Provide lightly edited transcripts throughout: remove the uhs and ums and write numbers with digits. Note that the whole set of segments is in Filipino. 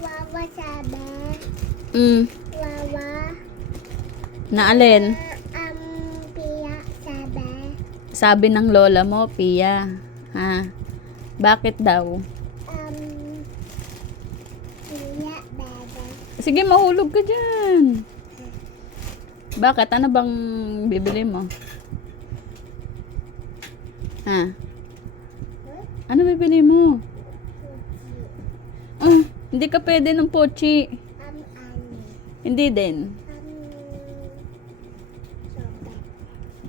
Wawa sabi. Wawa. Na alin? Pia sabi. Sabi ng lola mo, Pia. Ha? Bakit daw? Pia bebe. Sige, mahulog ka dyan. Bakit? Ano bang bibili mo? Ha? Ano bibili mo? Hindi ka pwede ng pochi. Ano? Hindi din. Sobe.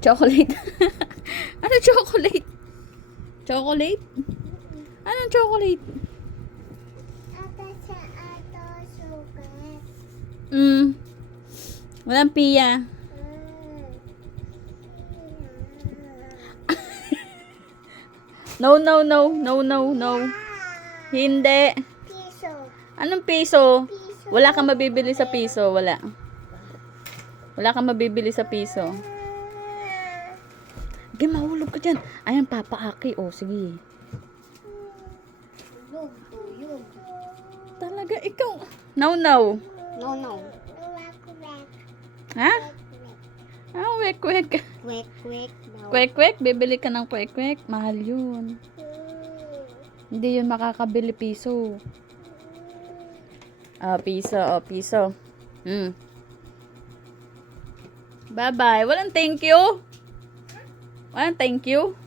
Chocolate. Ano chocolate? Chocolate? Anong chocolate? Ata sa ato sugat. Walang Pia. No, no, no. No, no, no. Hindi. Piso. Anong piso? Piso. Wala kang mabibili sa piso. Wala. Wala kang mabibili sa piso. Sige, mahulog ka dyan. Ayan, Papa Aki. O, sige. Tuyog. Talaga, ikaw. No, no. No, no. Wek, wek. Ha? Ah, wek, wek. Wek, wek. No. Kwek, kwek. Bibili ka ng kwek, kwek. Mahal yun. Hindi yun makakabili piso. Piso. Piso. Bye-bye. Walang thank you. Walang thank you.